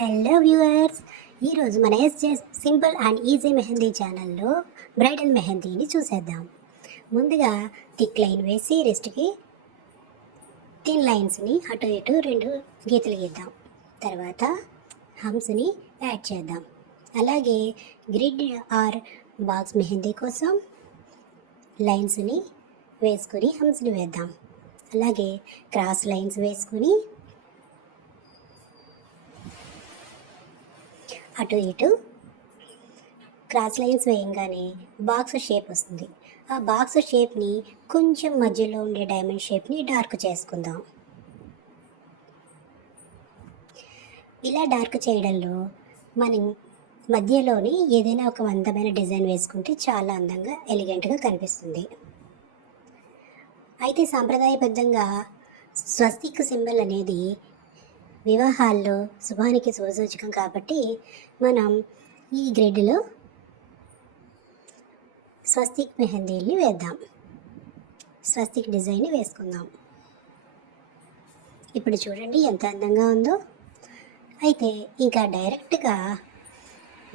Hello viewers, ఈరోజు మన ఎస్జెస్ simple and easy mehndi ఛానల్లో బ్రైడల్ మెహందీని చూసేద్దాం. ముందుగా థిక్ లైన్ వేసి రెస్ట్కి థిన్ లైన్స్ని అటు ఇటు 2 గీతలు గీద్దాం. తర్వాత హమ్స్ని యాడ్ చేద్దాం. అలాగే గ్రిడ్ ఆర్ బాక్స్ మెహందీ కోసం లైన్స్ని వేసుకుని హమ్స్ని వేద్దాం. అలాగే క్రాస్ లైన్స్ వేసుకుని అటు ఇటు క్రాస్ లైన్స్ వేయంగానే బాక్స్ షేప్ వస్తుంది. ఆ బాక్స్ షేప్ని కొంచెం మధ్యలో ఉండే డైమండ్ షేప్ని డార్క్ చేసుకుందాం. ఇలా డార్క్ చేయడంలో మనం మధ్యలోని ఏదైనా ఒక అందమైన డిజైన్ వేసుకుంటే చాలా అందంగా ఎలిగెంట్గా కనిపిస్తుంది. అయితే సాంప్రదాయబద్ధంగా స్వస్తిక్ సింబల్ అనేది వివాహాల్లో శుభానికి శుభసూచకం కాబట్టి మనం ఈ గ్రిడ్లో స్వస్తిక్ మెహందీని వేద్దాం. స్వస్తిక్ డిజైన్ వేసుకుందాం. ఇప్పుడు చూడండి ఎంత అందంగా ఉందో. అయితే ఇంకా డైరెక్ట్గా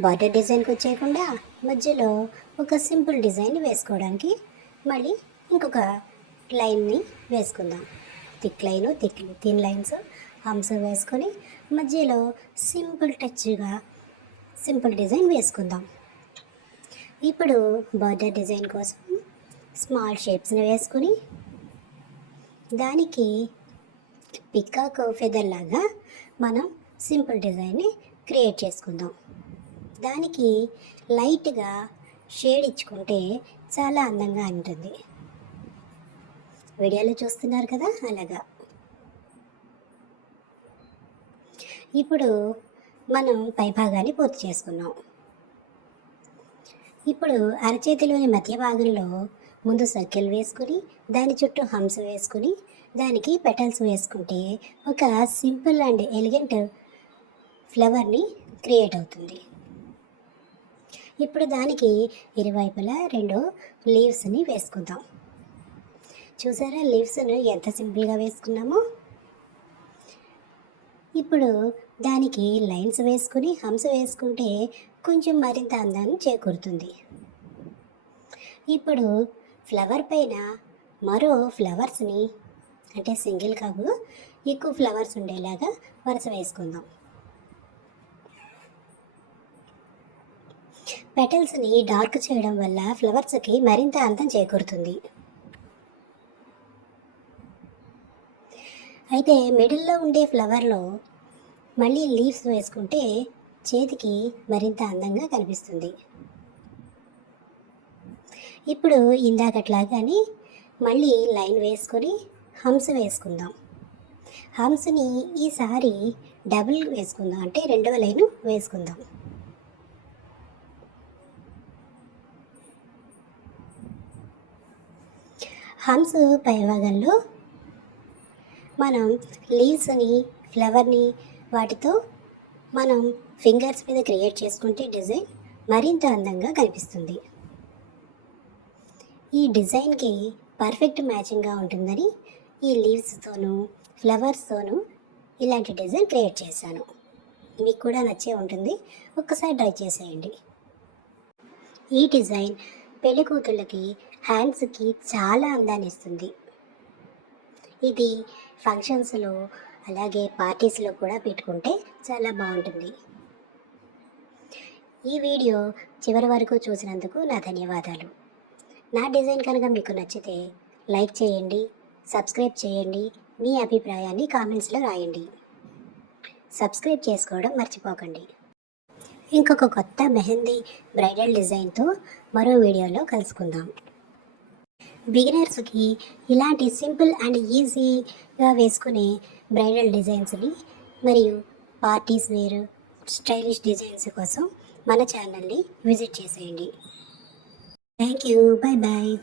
బార్డర్ డిజైన్కి వచ్చేయకుండా మధ్యలో ఒక సింపుల్ డిజైన్ వేసుకోవడానికి మళ్ళీ ఇంకొక లైన్ని వేసుకుందాం. Thick line thin lines hems వేసుకొని మధ్యలో సింపుల్ డిజైన్ వేసుకుందాం. ఇప్పుడు బార్డర్ డిజైన్ కోసం స్మాల్ షేప్స్ని వేసుకొని దానికి పికాక్ ఫెదర్ లాగా మనం సింపుల్ డిజైన్ని క్రియేట్ చేసుకుందాం. దానికి లైట్గా షేడ్ ఇచ్చుకుంటే చాలా అందంగా ఉంటుంది. వీడియోలో చూస్తున్నారు కదా, అలాగా. ఇప్పుడు మనం పైభాగాన్ని పూర్తి చేసుకున్నాం. ఇప్పుడు అరచేతిలోని మధ్య భాగంలో ముందు సర్కిల్ వేసుకుని దాని చుట్టూ హంస వేసుకుని దానికి పెటల్స్ వేసుకుంటే ఒక సింపుల్ అండ్ ఎలిగెంట్ ఫ్లవర్ని క్రియేట్ అవుతుంది. ఇప్పుడు దానికి ఇరువైపులా 2 లీవ్స్ని వేసుకుందాం. చూసారా లీవ్స్ను ఎంత సింపుల్గా వేసుకున్నామో. ఇప్పుడు దానికి లైన్స్ వేసుకుని హంస వేసుకుంటే కొంచెం మరింత అందాన్ని చేకూరుతుంది. ఇప్పుడు ఫ్లవర్ పైన మరో ఫ్లవర్స్ని, అంటే సింగిల్ కాదు ఎక్కువ ఫ్లవర్స్ ఉండేలాగా వరుస వేసుకుందాం. పెటల్స్ని డార్క్ చేయడం వల్ల ఫ్లవర్స్కి మరింత అందం చేకూరుతుంది. అయితే మిడిల్లో ఉండే ఫ్లవర్లో మళ్ళీ లీవ్స్ వేసుకుంటే చేతికి మరింత అందంగా కనిపిస్తుంది. ఇప్పుడు ఇందాకట్లాగానే మళ్ళీ లైన్ వేసుకొని హంస వేసుకుందాం. హంసని ఈసారి డబుల్ వేసుకుందాం, అంటే 2వ లైను వేసుకుందాం. హంస పైభాగంలో మనం లీవ్స్ని ఫ్లవర్ని వాటితో మనం ఫింగర్స్ మీద క్రియేట్ చేసుకుంటే డిజైన్ మరింత అందంగా కనిపిస్తుంది. ఈ డిజైన్కి పర్ఫెక్ట్ మ్యాచింగ్గా ఉంటుందని ఈ లీవ్స్తోనూ ఫ్లవర్స్తోనూ ఇలాంటి డిజైన్ క్రియేట్ చేశాను. మీకు కూడా నచ్చే ఉంటుంది, ఒక్కసారి ట్రై చేసేయండి. ఈ డిజైన్ పెళ్లి కూతుళ్ళకి హ్యాండ్స్కి చాలా అందాన్ని ఇస్తుంది. ఇది ఫంక్షన్స్లో అలాగే పార్టీస్లో కూడా పెట్టుకుంటే చాలా బాగుంటుంది. ఈ వీడియో చివరి వరకు చూసినందుకు నా ధన్యవాదాలు. నా డిజైన్ కనుక మీకు నచ్చితే లైక్ చేయండి, సబ్స్క్రైబ్ చేయండి, మీ అభిప్రాయాన్ని కామెంట్స్లో రాయండి. సబ్స్క్రైబ్ చేసుకోవడం మర్చిపోకండి. ఇంకొక కొత్త మెహందీ బ్రైడల్ డిజైన్తో మరో వీడియోలో కలుసుకుందాం. బిగినర్స్కి ఇలాంటి సింపుల్ అండ్ ఈజీగా వేసుకునే బ్రైడల్ డిజైన్స్ని మరియు పార్టీస్ వేర్ స్టైలిష్ డిజైన్స్ కోసం మన ఛానల్ని విజిట్ చేసేయండి. Thank you. Bye bye.